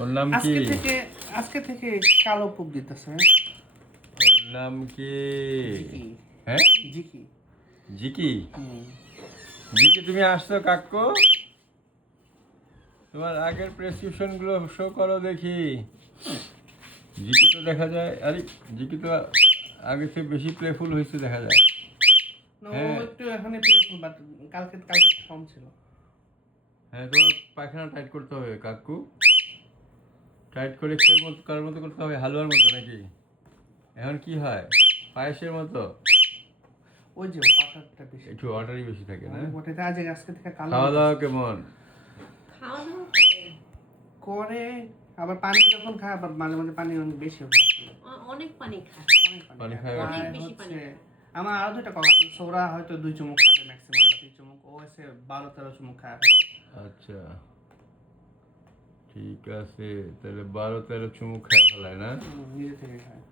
ওর নাম কি? আজকে থেকে কালো পুপ দিতেছে। ওর নাম কি? জিকি। হ্যাঁ, জিকি। জিকি। হুম। জিকি, তুমি আসছো কাকু? তোমার আগের প্রেসক্রিপশন গুলো শো করো দেখি। জিকি তো দেখা যায়, আরে জিকি তো আগে থেকে বেশি প্লেফুল হয়েছে দেখা যায়। না, ও হ্যাঁ একটু এখানে প্লেফুল, বাট কালকে কম ছিল। হ্যাঁ, তোমার পায়খানা টাইট করতে হবে কাকু। টাইট করে খের মতো করার মতো করতে হবে, হালুয়ার মতো নাকি? এখন কি হয়, পায়েসের মতো? ওই যে ওয়াটারটা বেশি। একটু অর্ডারই বেশি থাকে না? অনেক ওটাতে আজকে থেকে কালো খাওয়া দাওয়া কেমন? খাওয়া দাওয়া করে। করে। আবার পানি যখন খায়, আবার মাঝে মাঝে পানি অনেক বেশি খায়। অনেক পানি খায়। অনেক পানি পানি খায়। খায় অনেক প্রায় বেশি পানি হচ্ছে খায়। আমার আরো 2টা কলা, সৌরা হয়তো 2 চুমুক খাবে ম্যাক্সিমাম, বা 3 চুমুক। ও এসে 12-13 চুমুক খায়। আচ্ছা, ঠিক আছে, তাহলে 12-13 চুমুক খায় ফেলায় না? নিজে থেকে খায়।